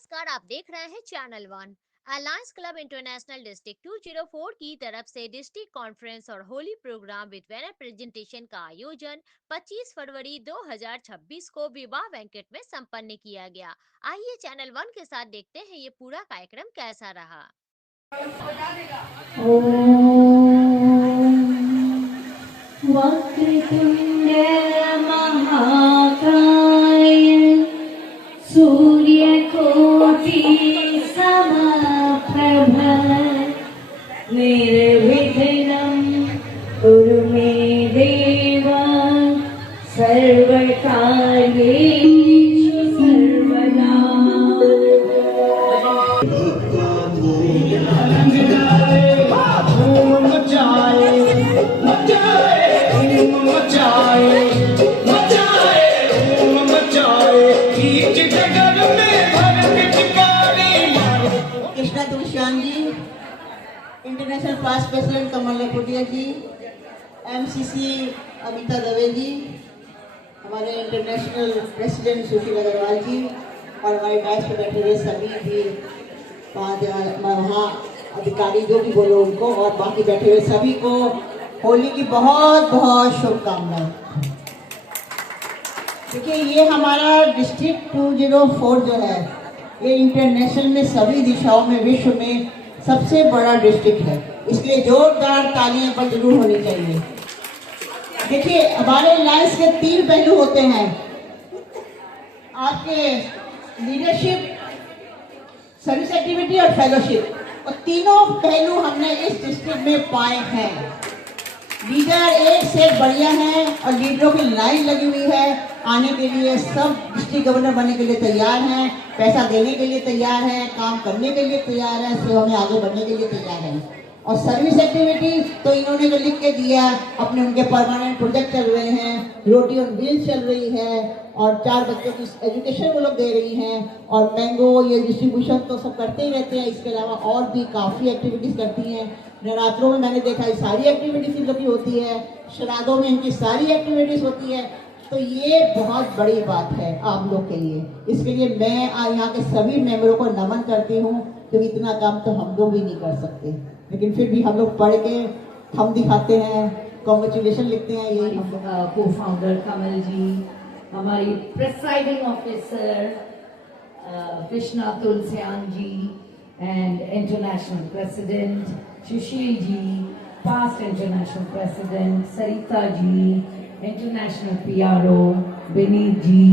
नमस्कार, आप देख रहे हैं channel one. Alliance club international district 204 की तरफ से डिस्ट्रिक्ट कॉन्फ्रेंस और Holi programme with banner presentation का आयोजन 25 फरवरी 2026 को विवाह बैंकेट में संपन्न किया गया। आइए चैनल वन के साथ देखते हैं ये पूरा कार्यक्रम कैसा रहा। वक्रतुण्ड महाकाय सूर्यकोटि समप्रभ निर्विघ्नं कुरु मे देव सर्वकार्येषु सर्वदा। कृष्णा तुलसियान जी, इंटरनेशनल पास्ट प्रेसिडेंट कमल लखोटिया जी, एमसीसी अमिता दवे जी, हमारे इंटरनेशनल प्रेसिडेंट सुशील अग्रवाल जी और हमारे बैच पे बैठे हुए सभी भी वहाँ अधिकारी जो भी बोलो उनको और बाकी बैठे हुए सभी को होली की बहुत बहुत शुभकामनाएं। देखिए, ये हमारा डिस्ट्रिक्ट 204 जो है ये इंटरनेशनल में सभी दिशाओं में विश्व में सबसे बड़ा डिस्ट्रिक्ट है, इसलिए जोरदार तालियां पर जरूर होनी चाहिए। देखिए, हमारे अलायंस के 3 पहलू होते हैं, आपके लीडरशिप, सर्विस एक्टिविटी और फेलोशिप, और तीनों पहलू हमने इस डिस्ट्रिक्ट में पाए हैं। लीडर एक से बढ़िया है और लीडरों की लाइन लगी हुई है आने के लिए। सब डिस्ट्रिक्ट गवर्नर बनने के लिए तैयार हैं, पैसा देने के लिए तैयार हैं, काम करने के लिए तैयार हैं, सेवा में आगे बढ़ने के लिए तैयार हैं। और सर्विस एक्टिविटी तो इन्होंने जो लिख के दिया, अपने उनके परमानेंट प्रोजेक्ट चल रहे हैं, रोटी ऑन व्हील चल रही है और 4 बच्चों की एजुकेशन वो लोग दे रही हैं, और मैंगो ये डिस्ट्रीब्यूशन तो सब करते ही रहते हैं। इसके अलावा और भी काफ़ी एक्टिविटीज़ करती हैं। नवरात्रों में मैंने देखा है सारी एक्टिविटीज़ इन लोग की होती है, श्राद्धों में इनकी सारी एक्टिविटीज़ होती है। तो ये बहुत बड़ी बात है आप लोग के लिए। इसके लिए मैं यहाँ के सभी मेंबरों को नमन करती हूँ, क्योंकि इतना काम तो हम लोग भी नहीं कर सकते, लेकिन फिर भी हम लोग पढ़ के हम दिखाते हैं, कॉन्ग्रेचुलेशन लिखते हैं। यही हम को फाउंडर कमल जी, हमारी presiding officer Krishna Tulsiyan ji and international president Sushil ji, past international president Sarita ji, international PRO Vineet ji,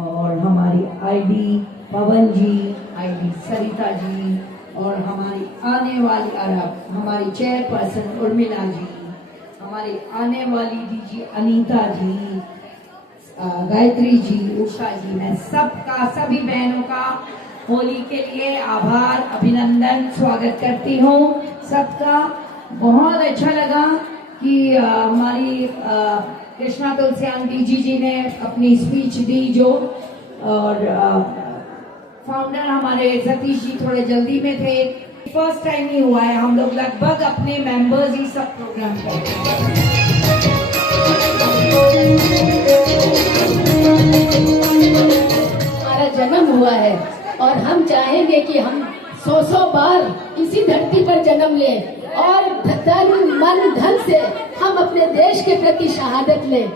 और हमारी आईडी पवन जी, आईडी सरिता जी, और हमारी आने वाली हमारी चेयरपर्सन उर्मिला जी, हमारी आने वाली डीजी अनीता जी, गायत्री जी, उषा जी, मैं सबका, सभी बहनों का होली के लिए आभार, अभिनंदन, स्वागत करती हूँ सबका। बहुत अच्छा लगा कि हमारी कृष्णा तुलसियान डीजी जी ने अपनी स्पीच दी जो, और फाउंडर हमारे सतीश जी थोड़े जल्दी में थे। फर्स्ट टाइम ही हुआ है, हम लोग लगभग अपने मेंबर्स ही सब प्रोग्राम करते हैं। हमारा जन्म हुआ है और हम चाहेंगे कि हम 100 बार इसी धरती पर जन्म लें और तन मन धन से हम अपने देश के प्रति शहादत लें।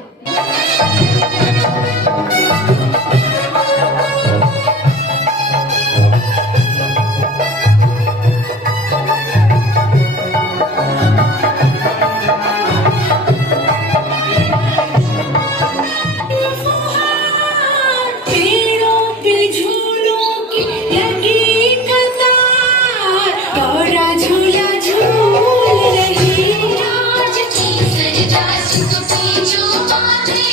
जो बातें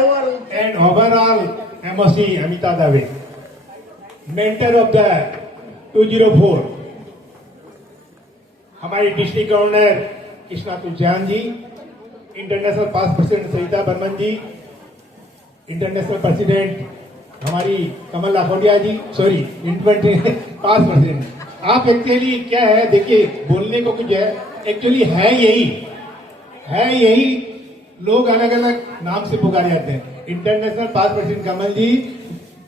and overall MOC Amita Dave, mentor of the 204, हमारी डिस्ट्रिक्ट गवर्नर कृष्णा तुलसियान जी, international past president Savita Burman जी, इंटरनेशनल प्रेसिडेंट हमारी कमल लाखोटिया जी, सॉरी पास प्रेसिडेंट। आप एक्चुअली क्या है, देखिए बोलने को कुछ है, एक्चुअली है यही लोग अलग अलग नाम से पुकारे जाते हैं। International past president Kamal ji,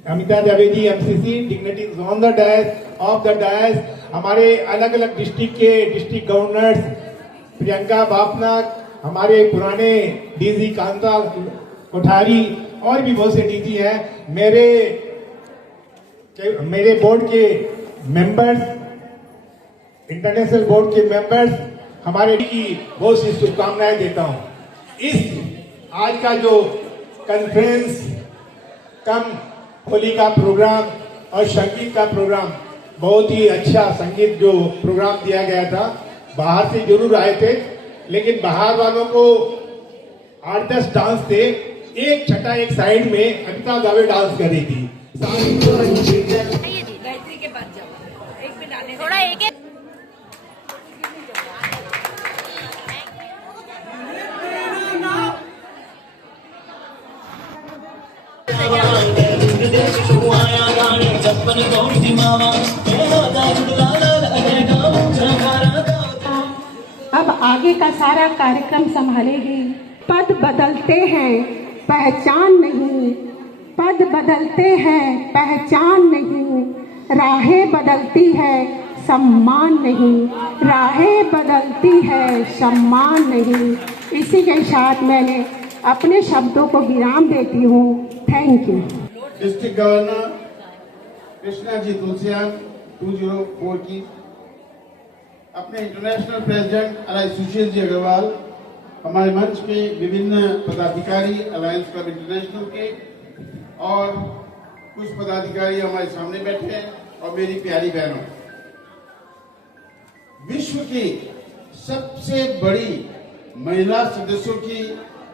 Amita Dave ji MCC, dignitaries on the dais, of the dais, हमारे अलग अलग डिस्ट्रिक्ट के डिस्ट्रिक्ट गवर्नर्स, प्रियंका बापनाक, हमारे पुराने डीजी कांता कोठारी और भी बहुत से डीजी हैं, मेरे बोर्ड के मेंबर्स, इंटरनेशनल बोर्ड के मेंबर्स, हमारे की बहुत सी शुभकामनाएं देता हूं। इस आज का जो कॉन्फ्रेंस कम होली का प्रोग्राम और संगीत का प्रोग्राम, बहुत ही अच्छा संगीत जो प्रोग्राम दिया गया था, बाहर से जरूर आए थे, लेकिन बाहर वालों को 8-10 डांस थे, एक छठा एक साइड में अमिता दवे डांस कर रही थी। थोड़ा एक अब आगे का सारा कार्यक्रम संभालेगी। पद बदलते हैं पहचान नहीं, पद बदलते हैं पहचान नहीं, राहें बदलती है सम्मान नहीं, राहें बदलती है सम्मान नहीं। इसी के साथ मैंने अपने शब्दों को विराम देती हूँ। Thank you. District governor Krishna ji Tulsiyan 204 की, अपने international president alliance Sushil ji Agarwal, हमारे मंच पे विभिन्न पदाधिकारी अलायंस क्लब इंटरनेशनल के और कुछ पदाधिकारी हमारे सामने बैठे हैं, और मेरी प्यारी बहनों, विश्व की सबसे बड़ी महिला सदस्यों की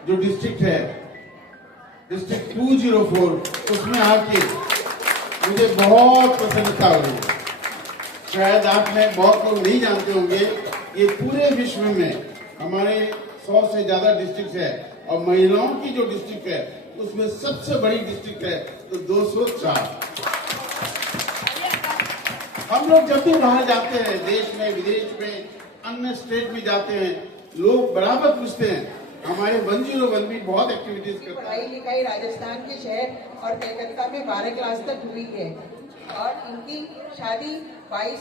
जो डिस्ट्रिक्ट है, डिस्ट्रिक्ट 204, उसमें आके मुझे बहुत प्रसन्नता हो रही है। शायद आप में बहुत लोग नहीं जानते होंगे, ये पूरे विश्व में हमारे 100 से ज्यादा डिस्ट्रिक्ट है, और महिलाओं की जो डिस्ट्रिक्ट है उसमें सबसे बड़ी डिस्ट्रिक्ट है तो 204। हम लोग जब भी बाहर जाते हैं, देश में विदेश में अन्य स्टेट में जाते हैं, लोग बराबर पूछते हैं, हमारे 101 भी बहुत एक्टिविटीज करते हैं। पढ़ाई लिखाई राजस्थान के शहर और कलकत्ता में 12 क्लास तक हुई है, और इनकी शादी 22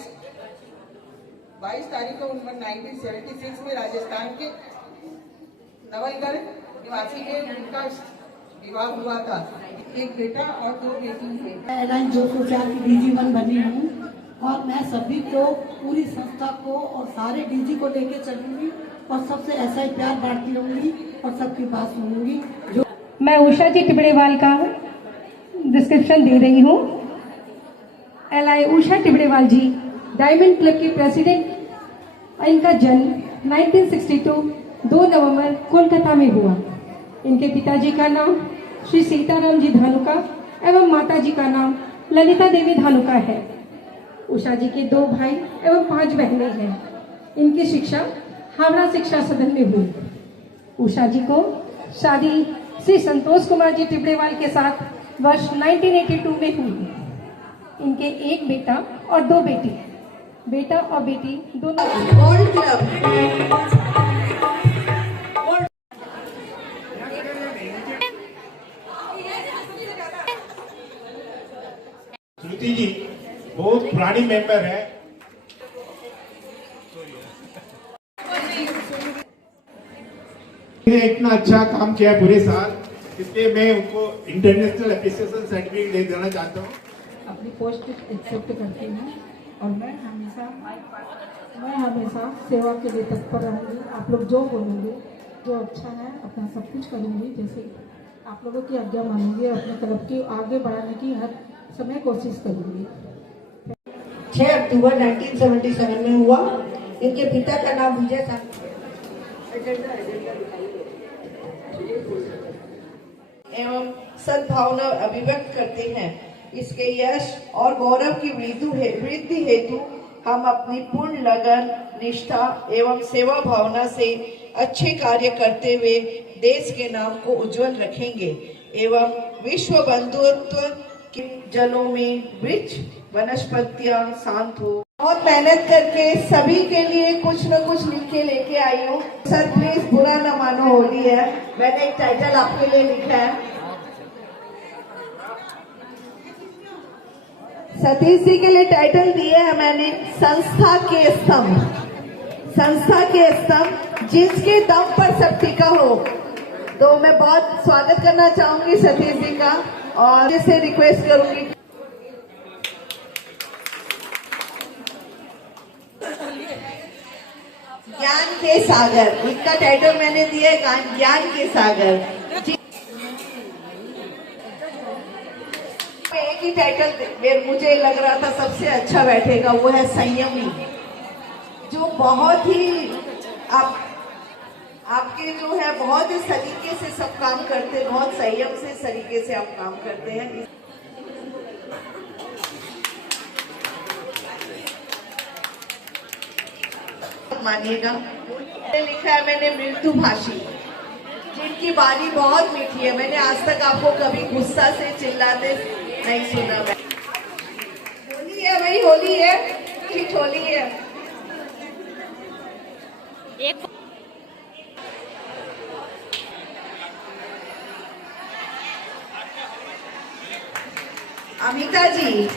तारीख को 1976 में राजस्थान के नवलगढ़ निवासी में उनका विवाह हुआ था। एक बेटा और 2 बेटी है। अलायंस 204 की DG1 बनी हूँ, और मैं सभी को, पूरी संस्था को और सारे डीजी को लेके चलूंगी, और सबसे ऐसा ही प्यार बांटती रहूंगी और सबकी बात सुनूंगी। जो मैं उषा जी टिबड़ेवाल का डिस्क्रिप्शन दे रही हूँ। एलआई उषा टिबड़ेवाल जी डायमंड क्लब की प्रेसिडेंट। इनका जन्म 1962 2 नवंबर कोलकाता में हुआ। इनके पिताजी का नाम श्री सीताराम जी धानुका एवं माता जी का नाम ललिता देवी धानुका है। उषा जी के 2 भाई एवं 5 बहनें हैं। इनकी शिक्षा हावड़ा शिक्षा सदन में हुई। उषा जी को शादी श्री संतोष कुमार जी टिबड़ेवाल के साथ वर्ष 1982 में हुई। इनके एक बेटा और 2 बेटी हैं। बेटा और बेटी दोनों। गोल्ड क्लब श्रुति जी बहुत पुरानी मेंबर है। इतना अच्छा काम किया पूरे साल, इसलिए मैं उनको इंटरनेशनल एप्रिसिएशन सर्टिफिकेट दे देना चाहता हूँ। अपनी पोस्ट एक्सेप्ट करती हूँ, और मैं हमेशा सेवा के लिए तत्पर रहूँगी। आप लोग जो बोलेंगे, जो अच्छा है, अपना सब कुछ करूँगी। जैसे आप लोगों की आज्ञा मानूंगी, अपने तरफ की आगे बढ़ाने की हर समय कोशिश करूँगी। 6 अक्टूबर 1977 में हुआ। इनके पिता का नाम विजय एवं सद्भावना अभिव्यक्त करते हैं। इसके यश और गौरव की वृद्धि हेतु हम अपनी पूर्ण लगन, निष्ठा एवं सेवा भावना से अच्छे कार्य करते हुए देश के नाम को उज्जवल रखेंगे एवं विश्व बंधुत्व के जलों में वृक्ष वनस्पतियां शांत हो। बहुत मेहनत करके सभी के लिए कुछ न कुछ लिख के लेके आई हूँ। सर प्लीज बुरा न मानो, होली है, मैंने एक टाइटल आपके लिए लिखा है। सतीश जी के लिए टाइटल दिए है मैंने, संस्था के स्तंभ। संस्था के स्तंभ जिसके दम पर सब टिका हो। तो मैं बहुत स्वागत करना चाहूंगी सतीश जी का और इससे रिक्वेस्ट करूंगी। ज्ञान के सागर, इसका टाइटल मैंने दिया है ज्ञान के सागर। एक ही टाइटल मुझे लग रहा था सबसे अच्छा बैठेगा, वो है संयमी, जो बहुत ही आपके जो है बहुत ही सलीके से सब काम करते, बहुत संयम से सलीके से आप काम करते हैं। मानिएगा, लिखा है मैंने मृदुभाषी, जिनकी वाणी बहुत मीठी है। मैंने आज तक आपको कभी गुस्सा से चिल्लाते नहीं सुना। होली है भाई, होली है, ठीक होली है। अमिता जी,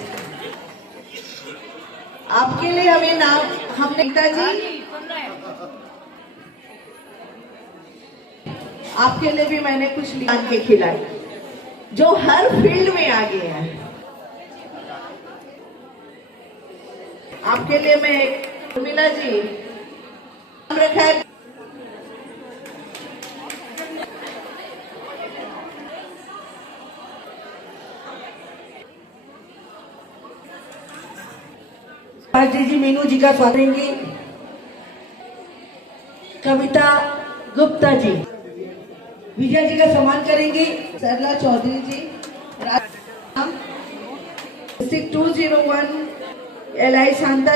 आपके लिए हमें नाम, हमने अमिता जी आपके लिए भी मैंने कुछ लिखा के खिलाए, जो हर फील्ड में आगे है। आपके लिए मैं एक उर्मिला जी नाम रखा है। भारती जी मीनू जी का स्वागत करेंगी। कविता गुप्ता जी विजय जी का सम्मान करेंगी। सरला चौधरी जी, डिस्ट्रिक्ट 201 LI शांता।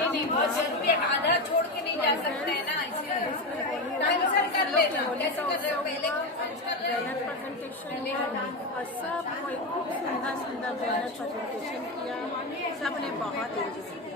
नहीं बहुत जल्दी आधा छोड़ के नहीं जा सकते हैं ना, इसलिए टाइम सर कर लेना। कैसे कर रहे हो, पहले कर रहे हो प्रेजेंटेशन और सब कोई खूब सुंदर सुंदर बैनर प्रेजेंटेशन किया, सबने बहुत एंजॉय किया।